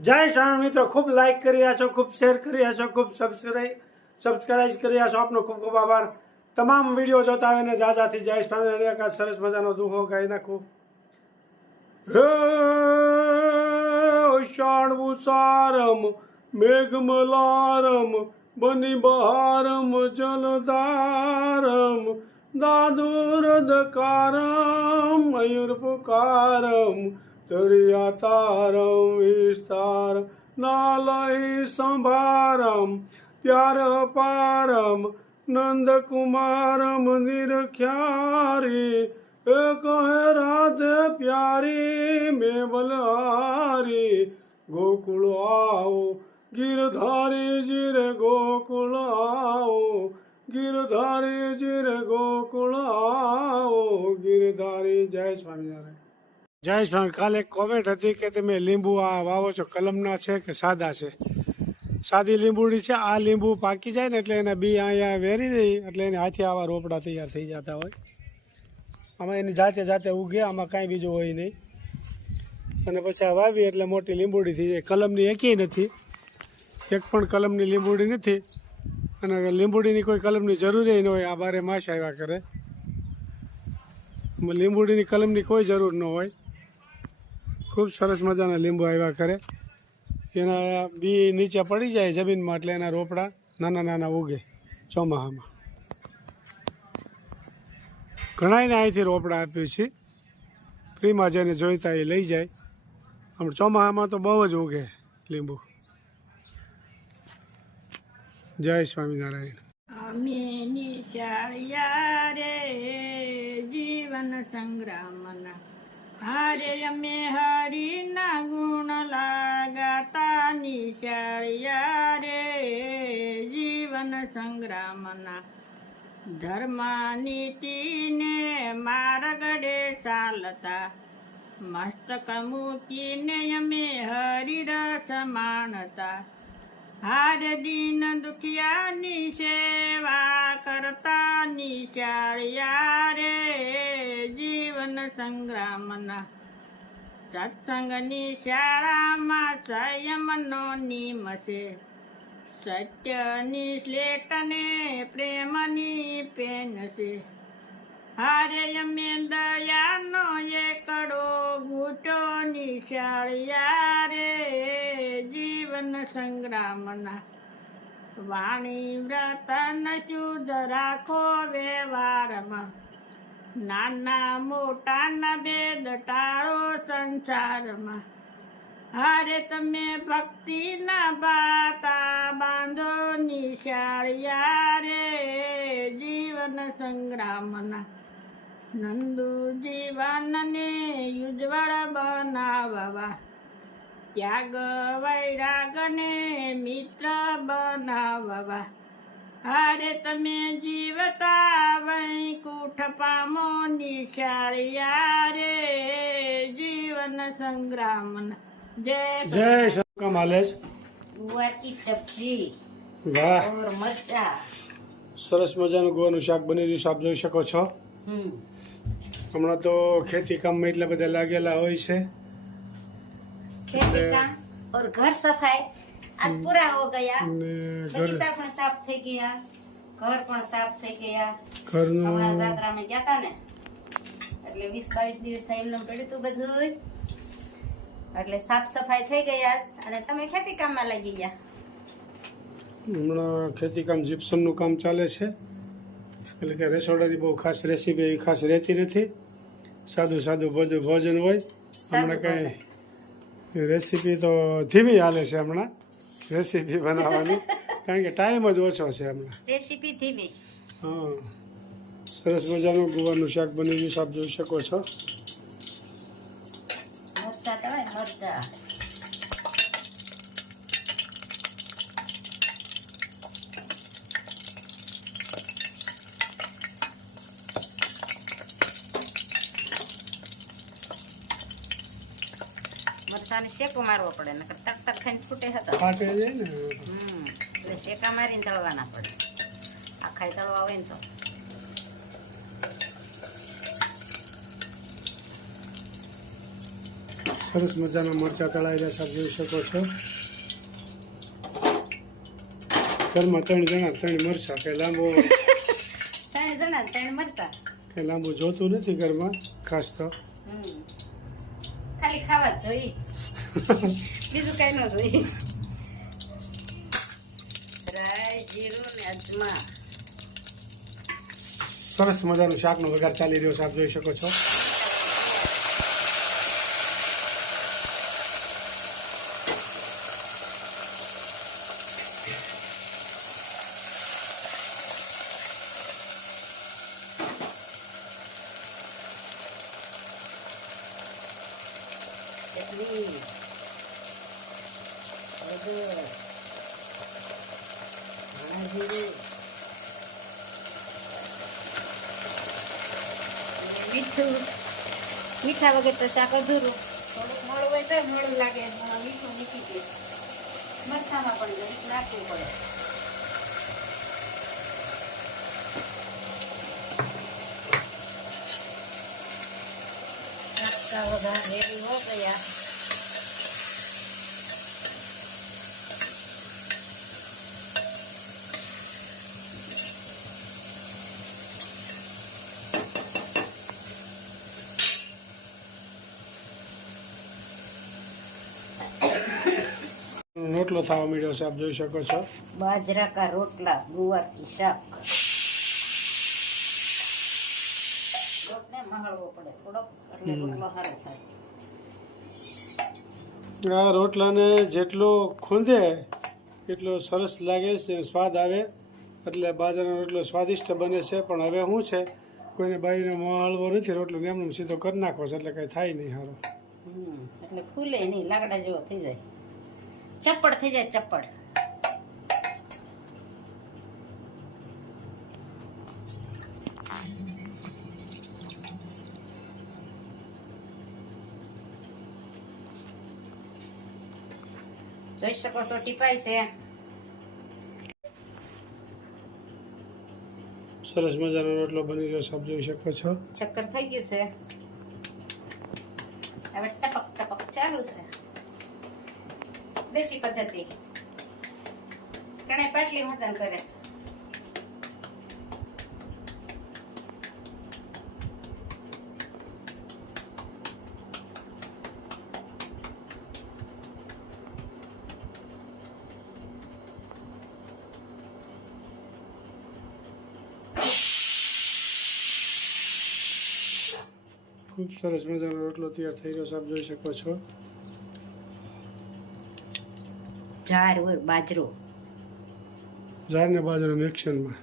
જય શ્રાવણ મિત્રો, ખૂબ લાઈક કરી રહ્યા છો, ખૂબ શેર કરી રહ્યા છો, ખૂબ સબસ્ક્રાઇબ કરી રહ્યા છો. આપનો ખૂબ ખૂબ આભાર. તમામ વિડીયો જોતા આવીને જાજાથી જય શ્રાવણ એકા સરસ મજાનો દુહો ગાઈ નાખું. હે શાણવું સારમ મેઘમલારમ બની બહારમ જલધારમ દાદુરદકારમ મયુર પુકારમ દરિયા તારમ વિસ્તાર નાલય સંભારમ પ્યાર પારમ નંદકુમારમ નિરખ્યારી એક હે રાધે પ્યારી મેં બલહારી ગોકુળ આવો ગિરધારી જીરે ગોકુળ આવો ગિરધારી જીરે ગોકુળ આવો ગિરધારી. જય સ્વામિનારાયણ. જય સ્વામી. કાલે એક કોમેન્ટ હતી કે તમે લીંબુ આ વાવો છો, કલમના છે કે સાદા છે? સાદી લીંબુડી છે. આ લીંબુ પાકી જાય ને એટલે એના બી અહીંયા વેરી દઈ એટલે એને હાથે આવા રોપડા તૈયાર થઈ જતા હોય. આમાં એની જાતે જાતે ઉગે, આમાં કાંઈ બીજું હોય નહીં. અને પછી આ વાવી એટલે મોટી લીંબુડી થઈ જાય. કલમની એકેય નથી, એક પણ કલમની લીંબુડી નથી. અને લીંબુડીની કોઈ કલમની જરૂરી ન હોય. આ બારે માસ આવ્યા કરે. લીંબુડીની કલમની કોઈ જરૂર ન હોય. ખૂબ સરસ મજાના લીંબુ આવ્યા કરે. એના બી નીચે પડી જાય જમીનમાં એટલે એના રોપડા નાના નાના ઉગે ચોમાસામાં. ઘણાઈને અહીંથી રોપડા આપ્યું છે ફ્રીમાં, જેને જોઈતા એ લઈ જાય. આમ ચોમાસામાં તો બહુ જ ઉગે લીંબુ. જય સ્વામિનારાયણ. અમે નિશાળિયા રે જીવન સંગ્રામના હારે અમે હરિના ગુણ લાગાતા. નિશાળિયા રે જીવન સંગ્રામના ધર્મ નીતિને માર્ગડે ચાલતા. મસ્તક મૂકીને અમે હરિરસ માણતા. હાર દીન દુખિયાની સેવા કરતા. નિશાળિયા રે જીવન સંગ્રામના સત્સંગની શાળામાં સંયમનો નિયમ છે. સત્યની સ્લેટને પ્રેમની પેન છે. હારે અમે દયાનો એકડો ઘૂંટો. નિશાળિયા રે જીવન સંગ્રામના વાણી વ્રતન શુદ્ધ રાખો વ્યવહારમાં. નાના મોટાના ભેદ ટાળો સંસારમાં. હારે તમે ભક્તિના બાતા બાંધો. નિશાળિયા રે જીવન સંગ્રામના નંદુ જીવનને ઉજ્જવળ બનાવવા. ત્યાગ વૈરાગને મિત્ર બનાવવા. હારે તમે જીવતા વૈકુંઠ પામો. નિશાળિયા રે જીવન સંગ્રામના. જય શ્રી માલેશ. गुआर की सब्जी વાહ, और मरचा. સરસ મજાનું ગોવાનું શાક બની રહ્યું છે, આપ જોઈ શકો છો. હમણાં તો ખેતી કામમાં એટલા બધા લાગેલા હોય છે. खेती काम और घर सफाई आज पूरा हो गया. અને बगीचा पण साफ થઈ ગયા, ઘર પણ સાફ થઈ ગયા. ઘરનું હમણાં જાત્રામાં ગયા તા ને એટલે 20-22 દિવસ થઈ એમને પડ્યું તું બધું. એટલે સાફ સફાઈ થઈ ગઈ આજ. અને તમે ખેતી કામમાં લાગી ગયા. હમણાં ખેતી કામ જીપ્સમનું કામ ચાલે છે. એટલે કે રસોડાની બહુ ખાસ રેસીપી એવી ખાસ રહેતી નથી. સાદું સાદું બધું ભોજન હોય. હમણાં કાંઈ રેસીપી તો ધીમી હાલે છે હમણાં રેસીપી બનાવવાની, કારણ કે ટાઈમ જ ઓછો છે હમણાં. રેસીપી ધીમી. હા, સરસ મજાનું ગુવારનું શાક બની ગયું છે, આપ જોઈ શકો છો. મરચા તળાય મરચા. મરચાને શેકો મારવો પડે નકર ટક ટક થઈને ફૂટે હતો. ફાટે જાય ને. એટલે શેકા મારીને તળવાના પડે. આખા તળવા હોય ને તો. સરસ મજાના મરચાં તળાયેલા સાહેબ જોઈ શકો છો. ઘરમાં 3 જણા 3 મરચાં, કે લાંબો 3 જણા 3 મરચાં, કે લાંબુ જોતું નથી ઘરમાં ખાસ તો. ખાલી ખાવા જ જોઈએ, બીજું કઈ ન જોઈએ. રાઈ, જીરું ને અજમા. સરસ મજાનું શાકનો વઘાર ચાલી રહ્યો છે, આપ જોઈ શકો છો. મીઠા વગર તો શાક અધૂરું. થોડુંક મોડું હોય તો મોડું લાગે, મીઠું નીકળી ગયું. મરચામાં પણ જરીક નાખવું પડે. શાકકા વઘાર રેડી હો ગયા. રોટલો થવા માંડ્યો છે, આપ જોઈ શકો છો. बाजरा का रोटला, गुवार की शाक. રોટને મહળવો પડે થોડોક, એટલે રોટલો સારો થાય. આ રોટલાને જેટલો ખૂંદે એટલો સરસ લાગે છે, સ્વાદ આવે. એટલે બાજરાનો રોટલો સ્વાદિષ્ટ બને છે. પણ હવે શું છે, કોઈને બાઈને મહળવો નથી, રોટલો એમનું સીધો કરી નાખવો છે, એટલે કંઈ થાય નહીં સારો. એટલે ફૂલે નહીં, લાકડા જેવો થઈ જાય, ચપ્પડ થઈ જાય, ચપ્પડ. જોઈ શકો છો ટીપાય છે. સરસ મજાનો રોટલો બની ગયો છે, આપ જોઈ શકો છો. ચક્કર થઈ ગયું છે, હવે ટપક ટપક ચાલુ છે. દેશી પદ્ધતિ, કણે પાટલી મતન કરે. ખૂબ સરસ મજાનો રોટલો તૈયાર થઈ ગયો છે, આપ જોઈ શકો છો. જાર ઓર બાજરો, જાર ને બાજરો મિક્સરમાં.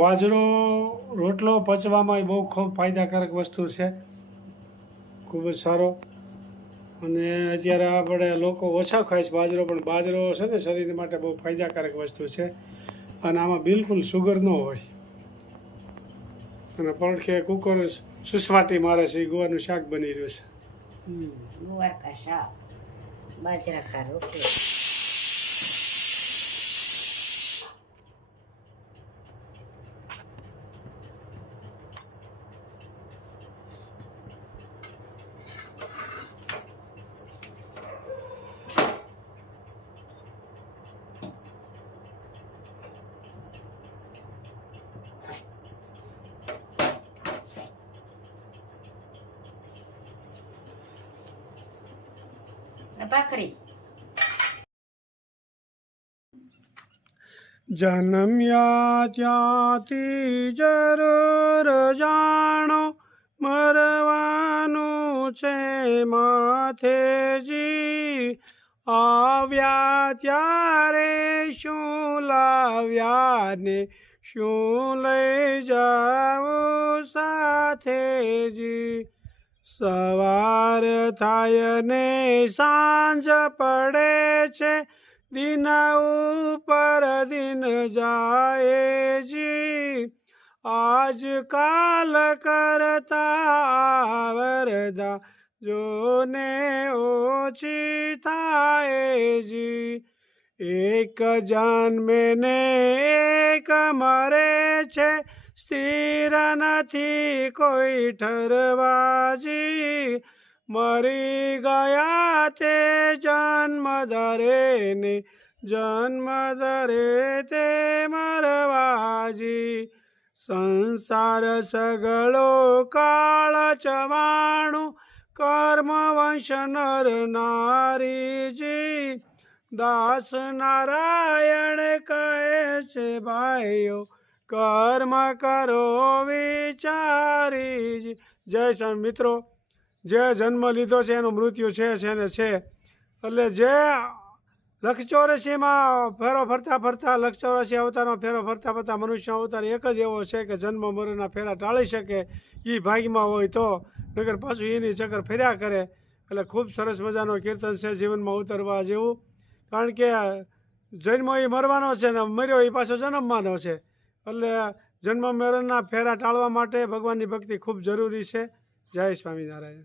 બાજરો રોટલો પચવામાં બહુ ખૂબ ફાયદાકારક વસ્તુ છે, ખૂબ જ સારો. અને અત્યારે આપણે લોકો ઓછા ખાય છે બાજરો, પણ બાજરો છે ને શરીર માટે બહુ ફાયદાકારક વસ્તુ છે. અને આમાં બિલકુલ સુગર ન હોય. અને પડખે કુકર સુસવાટી મારે છે, એ ગુવારનું શાક બની રહ્યું છે. गुवार का शाक, बाजरा का रोटलो. ભાખરી. જન્મ્યા ત્યાંથી જરૂર જાણો, મરવાનું છે માથેજી. આવ્યા ત્યારે શું લાવ્યા ને શું લઈ જાવું સાથેજી. સવાર થાય ને સાંજ પડે છે, દિન ઉપર દિન જાય જી. આજકાલ કરતા વરદા જોને ઓછી થાય જી. એક જન્મે ને એક મરે છે, સ્થિર નથી કોઈ ઠરવાજી મરી ગયા તે જન્મ ધરે ને જન્મ ધરે તે મરવાજી સંસાર સગળો કાળ ચવાણું કર્મ વંશ નર નારીજી દાસ નારાયણ કહે છે ભાઈઓ કર્મ કરો વિચારી. જય સ્વામી. મિત્રો, જે જન્મ લીધો છે એનું મૃત્યુ છે ને છે. એટલે જે લક્ષચોરસીમાં ફેરો ફરતા ફરતા લક્ષચોરસી અવતારમાં ફેરો ફરતા ફરતા મનુષ્ય અવતાર એક જ એવો છે કે જન્મ મરણના ફેરા ટાળી શકે એ ભાગ્યમાં હોય તો, નગર પાછું એની ચક્કર ફર્યા કરે. એટલે ખૂબ સરસ મજાનો કીર્તન છે જીવનમાં ઉતરવા જેવું. કારણ કે જન્મ એ મરવાનો છે ને મર્યો એ પાછો જન્મવાનો છે. એટલે જન્મ મરણના ફેરા ટાળવા માટે ભગવાનની ભક્તિ ખૂબ જરૂરી છે. જય સ્વામિનારાયણ.